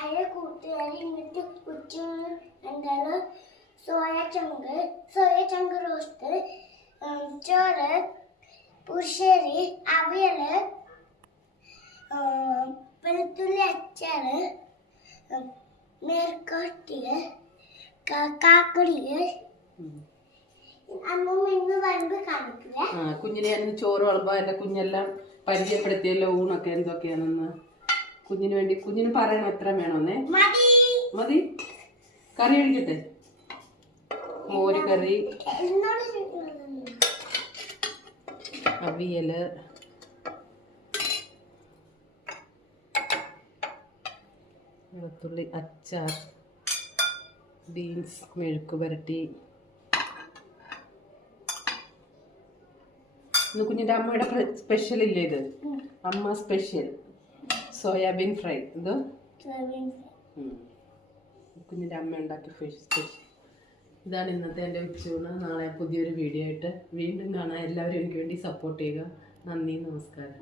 Hello കൂട്ടുകാരി, ഇന്നത്തെ ഉച്ചയൂണ് എന്താണ്? സോയ ചങ്ക് റോസ്റ്റ്, ചോറ്, പുളിശ്ശേരി, അവിയല്, വെളുത്തുള്ളി അച്ചാറ്, മേർക്കോട്ടില്, കാക്കടില്. അമ്മൂമ്മ ഇന്ന് വരുമ്പോ കാണിക്കില്ലേ? കുഞ്ഞിനെ ഞാൻ ചോറ് വിളമ്പോ എന്റെ കുഞ്ഞെല്ലാം പരിചയപ്പെടുത്തിയല്ലോ ഊണൊക്കെ എന്തൊക്കെയാണെന്ന്. കുഞ്ഞിന് വേണ്ടി കുഞ്ഞിന് പറയണം എത്ര വേണമെന്നേ. മതി. കറി ഒഴിക്കട്ടെ. മോര് കറി, അവിയല്, വെളുത്തുള്ളി അച്ചാർ, ബീൻസ് മെഴുക്ക് പുരട്ടി. ഇന്ന് കുഞ്ഞിൻ്റെ അമ്മയുടെ സ്പെഷ്യൽ ഇല്ലേ ഇത്? അമ്മ സ്പെഷ്യൽ സോയാബീൻ ഫ്രൈ. ഇത് കുഞ്ഞിൻ്റെ അമ്മ ഉണ്ടാക്കിയ ഫിഷ് സ്പെഷ്യൽ. ഇതാണ് ഇന്നത്തെ എൻ്റെ ഉച്ചയൂണ്. നാളെ പുതിയൊരു വീഡിയോ ആയിട്ട് വീണ്ടും കാണാം. എല്ലാവരും എനിക്ക് വേണ്ടി സപ്പോർട്ട് ചെയ്യുക. നന്ദി, നമസ്കാരം.